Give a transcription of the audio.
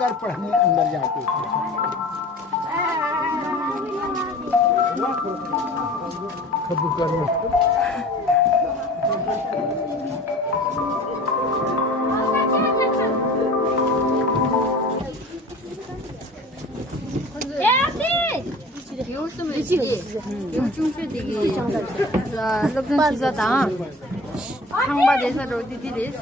कर पढ़ने अंदर जाते थे। खबू करना Lấp lên chỉ ra tao. Thằng ba để sao rồi đi đi để.